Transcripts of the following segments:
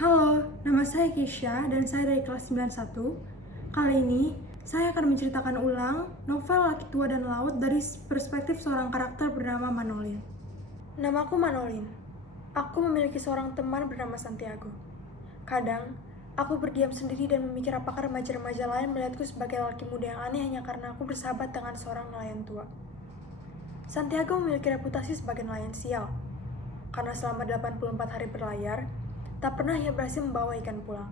Halo, nama saya Keisha dan saya dari kelas 91. Kali ini, saya akan menceritakan ulang novel Laki Tua dan Laut dari perspektif seorang karakter bernama Manolin. Namaku Manolin. Aku memiliki seorang teman bernama Santiago. Kadang, aku berdiam sendiri dan memikir apakah remaja-remaja lain melihatku sebagai laki muda yang aneh hanya karena aku bersahabat dengan seorang nelayan tua. Santiago memiliki reputasi sebagai nelayan sial, karena selama 84 hari berlayar, tak pernah ia berhasil membawa ikan pulang.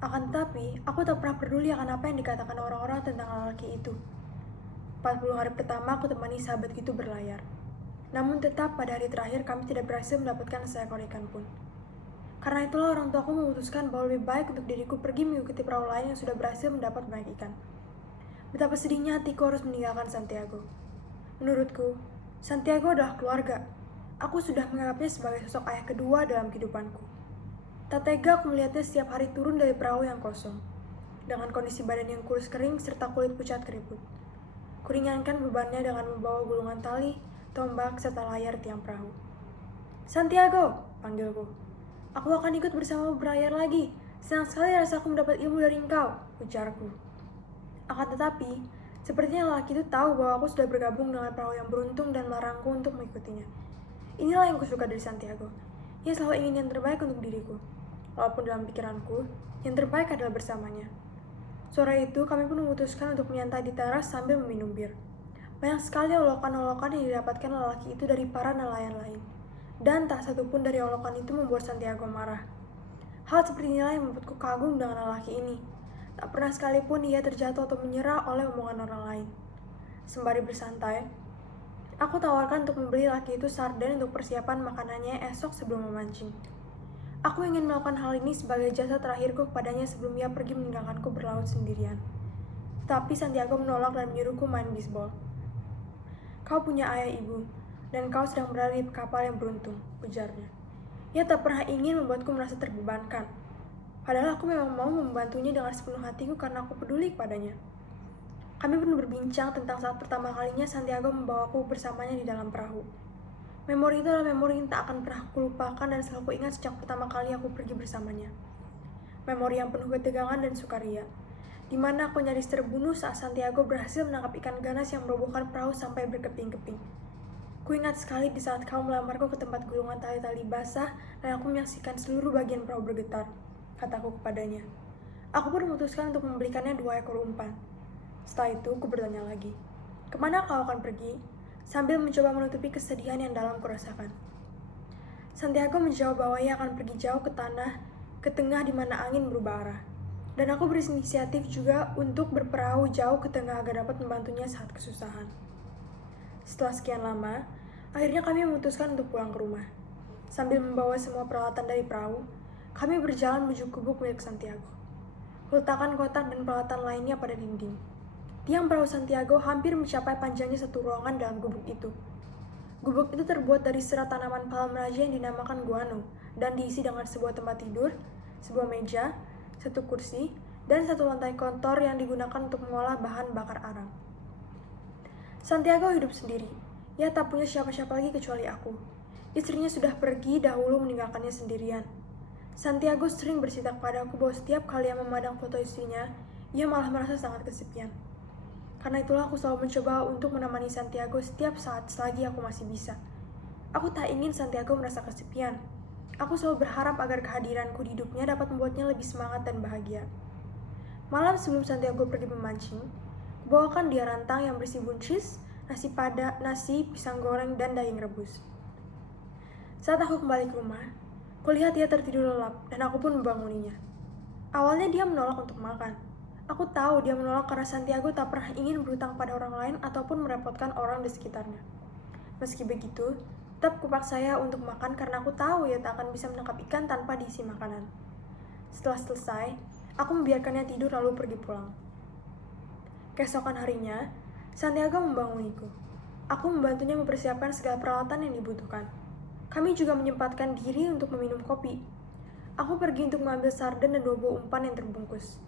Akan tetapi, aku tak pernah peduli akan apa yang dikatakan orang-orang tentang lelaki itu. 40 hari pertama aku temani sahabat itu berlayar. Namun tetap pada hari terakhir kami tidak berhasil mendapatkan seekor ikan pun. Karena itulah orang tuaku memutuskan bahwa lebih baik untuk diriku pergi mengikuti perahu lain yang sudah berhasil mendapat banyak ikan. Betapa sedihnya hatiku harus meninggalkan Santiago. Menurutku, Santiago adalah keluarga. Aku sudah menganggapnya sebagai sosok ayah kedua dalam kehidupanku. Tak tega aku melihatnya setiap hari turun dari perahu yang kosong, dengan kondisi badan yang kurus kering serta kulit pucat keriput. Kuringankan bebannya dengan membawa gulungan tali, tombak, serta layar tiang perahu. Santiago, panggilku. Aku akan ikut bersamamu berlayar lagi. Senang sekali rasaku mendapat ilmu dari engkau, ujarku. Akan tetapi, sepertinya lelaki itu tahu bahwa aku sudah bergabung dengan perahu yang beruntung dan melarangku untuk mengikutinya. Inilah yang kusuka dari Santiago. Ia selalu ingin yang terbaik untuk diriku. Walaupun dalam pikiranku, yang terbaik adalah bersamanya. Sore itu, kami pun memutuskan untuk menyantai di teras sambil meminum bir. Banyak sekali olokan-olokan yang didapatkan lelaki itu dari para nelayan lain. Dan tak satu pun dari olokan itu membuat Santiago marah. Hal seperti inilah yang membuatku kagum dengan lelaki ini. Tak pernah sekalipun ia terjatuh atau menyerah oleh omongan orang lain. Sembari bersantai, aku tawarkan untuk membeli laki itu sarden untuk persiapan makanannya esok sebelum memancing. Aku ingin melakukan hal ini sebagai jasa terakhirku kepadanya sebelum ia pergi meninggalkanku berlaut sendirian. Tetapi Santiago menolak dan menyuruhku main bisbol. Kau punya ayah ibu, dan kau sedang berada di kapal yang beruntung, ujarnya. Ia tak pernah ingin membuatku merasa terbebankan. Padahal aku memang mau membantunya dengan sepenuh hatiku karena aku peduli kepadanya. Kami pun berbincang tentang saat pertama kalinya Santiago membawaku bersamanya di dalam perahu. Memori itu adalah memori yang tak akan pernah aku lupakan dan selalu aku ingat sejak pertama kali aku pergi bersamanya. Memori yang penuh ketegangan dan sukaria, di mana aku nyaris terbunuh saat Santiago berhasil menangkap ikan ganas yang merobohkan perahu sampai berkeping-keping. Ku ingat sekali di saat kau melamparku ke tempat gulungan tali-tali basah dan aku menyaksikan seluruh bagian perahu bergetar, kataku kepadanya. Aku pun memutuskan untuk membelikannya 2 ekor umpan. Setelah itu, ku bertanya lagi, kemana kau akan pergi? Sambil mencoba menutupi kesedihan yang dalam kurasakan. Santiago menjawab bahwa ia akan pergi jauh ke tengah di mana angin berubah arah. Dan aku berinisiatif juga untuk berperahu jauh ke tengah agar dapat membantunya saat kesusahan. Setelah sekian lama, akhirnya kami memutuskan untuk pulang ke rumah. Sambil membawa semua peralatan dari perahu, kami berjalan menuju gubuk milik Santiago. Letakkan kotak dan peralatan lainnya pada dinding. Tiang perahu Santiago hampir mencapai panjangnya satu ruangan dalam gubuk itu. Gubuk itu terbuat dari serat tanaman palm raja yang dinamakan guano dan diisi dengan sebuah tempat tidur, sebuah meja, satu kursi, dan satu lantai kontor yang digunakan untuk mengolah bahan bakar arang. Santiago hidup sendiri. Ia tak punya siapa-siapa lagi kecuali aku. Istrinya sudah pergi dahulu meninggalkannya sendirian. Santiago sering bercerita padaku bahwa setiap kali ia memandang foto istrinya, ia malah merasa sangat kesepian. Karena itulah aku selalu mencoba untuk menemani Santiago setiap saat selagi aku masih bisa. Aku tak ingin Santiago merasa kesepian. Aku selalu berharap agar kehadiranku di hidupnya dapat membuatnya lebih semangat dan bahagia. Malam sebelum Santiago pergi memancing, bawakan dia rantang yang berisi buncis, nasi, pisang goreng, dan daging rebus. Saat aku kembali ke rumah, kulihat dia tertidur lelap dan aku pun membanguninnya. Awalnya dia menolak untuk makan. Aku tahu dia menolak karena Santiago tak pernah ingin berhutang pada orang lain ataupun merepotkan orang di sekitarnya. Meski begitu, tetap kupaksa saya untuk makan karena aku tahu ia tak akan bisa menangkap ikan tanpa diisi makanan. Setelah selesai, aku membiarkannya tidur lalu pergi pulang. Keesokan harinya, Santiago membangunku. Aku membantunya mempersiapkan segala peralatan yang dibutuhkan. Kami juga menyempatkan diri untuk meminum kopi. Aku pergi untuk mengambil sarden dan 2 buah umpan yang terbungkus.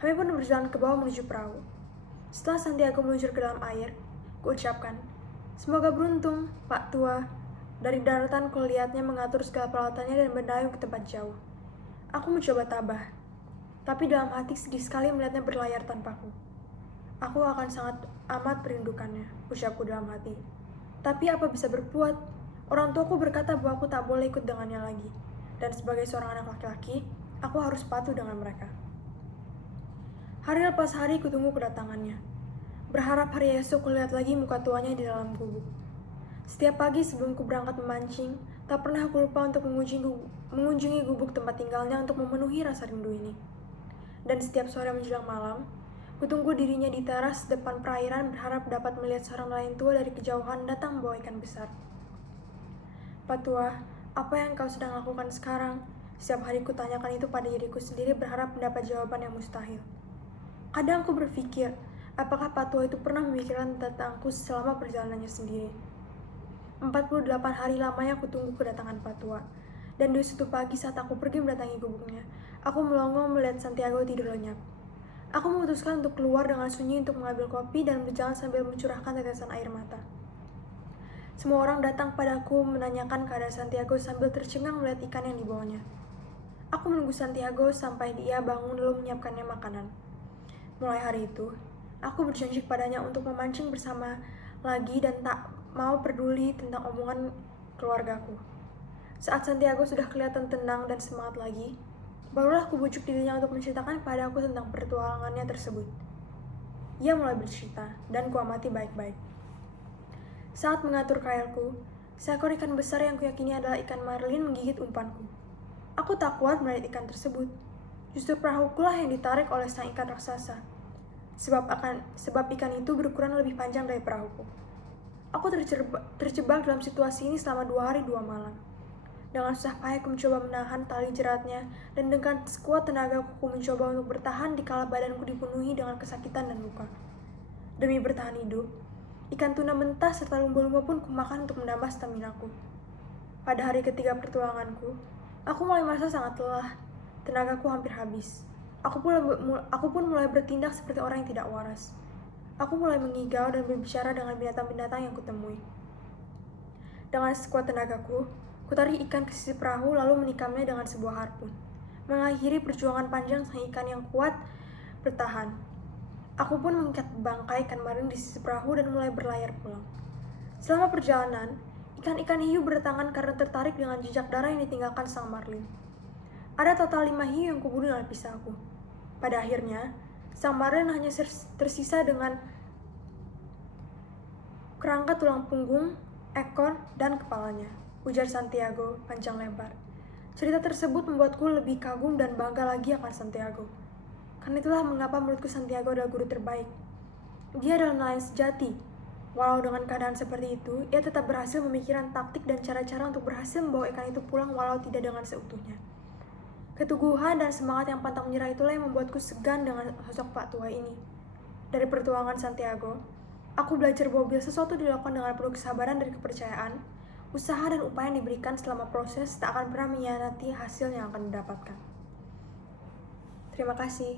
Kami pun berjalan ke bawah menuju perahu. Setelah Santiago meluncur ke dalam air, kuucapkan, semoga beruntung, Pak Tua. Dari daratan kulihatnya mengatur segala peralatannya dan mendayung ke tempat jauh. Aku mencoba tabah, tapi dalam hati sedih sekali melihatnya berlayar tanpaku. Aku akan sangat amat merindukannya, ucapku dalam hati. Tapi apa bisa berbuat? Orang tuaku berkata bahwa aku tak boleh ikut dengannya lagi. Dan sebagai seorang anak laki-laki, aku harus patuh dengan mereka. Hari lepas hari kutunggu kedatangannya. Berharap hari esok kulihat lagi muka tuanya di dalam gubuk. Setiap pagi sebelum ku berangkat memancing, tak pernah aku lupa untuk mengunjungi gubuk tempat tinggalnya untuk memenuhi rasa rindu ini. Dan setiap sore menjelang malam, kutunggu dirinya di teras depan perairan berharap dapat melihat seorang nelayan tua dari kejauhan datang membawa ikan besar. Pak Tua, apa yang kau sedang lakukan sekarang? Setiap hari kutanyakan itu pada diriku sendiri berharap mendapat jawaban yang mustahil. Kadang aku berpikir, apakah Pak Tua itu pernah memikirkan tentangku selama perjalanannya sendiri? 48 hari lamanya aku tunggu kedatangan Pak Tua. Dan di suatu pagi saat aku pergi mendatangi gubuknya, aku melongo melihat Santiago tidur lenyap. Aku memutuskan untuk keluar dengan sunyi untuk mengambil kopi dan berjalan sambil mencurahkan tetesan air mata. Semua orang datang padaku menanyakan keadaan Santiago sambil tercengang melihat ikan yang dibawanya. Aku menunggu Santiago sampai dia bangun lalu menyiapkannya makanan. Mulai hari itu, aku berjanji kepadanya untuk memancing bersama lagi dan tak mau peduli tentang omongan keluargaku. Saat Santiago sudah kelihatan tenang dan semangat lagi, barulah aku bujuk dirinya untuk menceritakan padaku tentang pertualangannya tersebut. Ia mulai bercerita, dan kuamati baik-baik. Saat mengatur kailku, seekor ikan besar yang kuyakini adalah ikan marlin menggigit umpanku. Aku tak kuat melihat ikan tersebut. Justru perahukulah yang ditarik oleh sang ikan raksasa. Sebab ikan itu berukuran lebih panjang dari perahuku. Aku terjebak dalam situasi ini selama 2 hari 2 malam. Dengan susah payah aku mencoba menahan tali jeratnya, dan dengan sekuat tenaga aku mencoba untuk bertahan dikala badanku dipenuhi dengan kesakitan dan luka. Demi bertahan hidup, ikan tuna mentah serta lumba-lumba pun kumakan untuk menambah staminaku. Pada hari ketiga pertualanganku, aku mulai merasa sangat lelah. Tenagaku hampir habis. Aku pun mulai bertindak seperti orang yang tidak waras. Aku mulai mengigau dan berbicara dengan binatang-binatang yang kutemui. Dengan sekuat tenagaku, kutarik ikan ke sisi perahu lalu menikamnya dengan sebuah harpun. Mengakhiri perjuangan panjang sang ikan yang kuat bertahan. Aku pun mengikat bangkai ikan marlin di sisi perahu dan mulai berlayar pulang. Selama perjalanan, ikan-ikan hiu berdatangan karena tertarik dengan jejak darah yang ditinggalkan sang marlin. Ada total 5 hiu yang kubunuh dengan pisauku. Pada akhirnya, sang marlin hanya tersisa dengan kerangka tulang punggung, ekor, dan kepalanya, ujar Santiago panjang lebar. Cerita tersebut membuatku lebih kagum dan bangga lagi akan Santiago. Karena itulah mengapa menurutku Santiago adalah guru terbaik. Dia adalah nelayan sejati. Walau dengan keadaan seperti itu, ia tetap berhasil memikirkan taktik dan cara-cara untuk berhasil membawa ikan itu pulang walau tidak dengan seutuhnya. Keteguhan dan semangat yang pantang menyerah itulah yang membuatku segan dengan sosok Pak Tua ini. Dari pertuangan Santiago, aku belajar bahwa bila sesuatu dilakukan dengan penuh kesabaran dan kepercayaan, usaha dan upaya yang diberikan selama proses tak akan pernah mengkhianati hasil yang akan didapatkan. Terima kasih.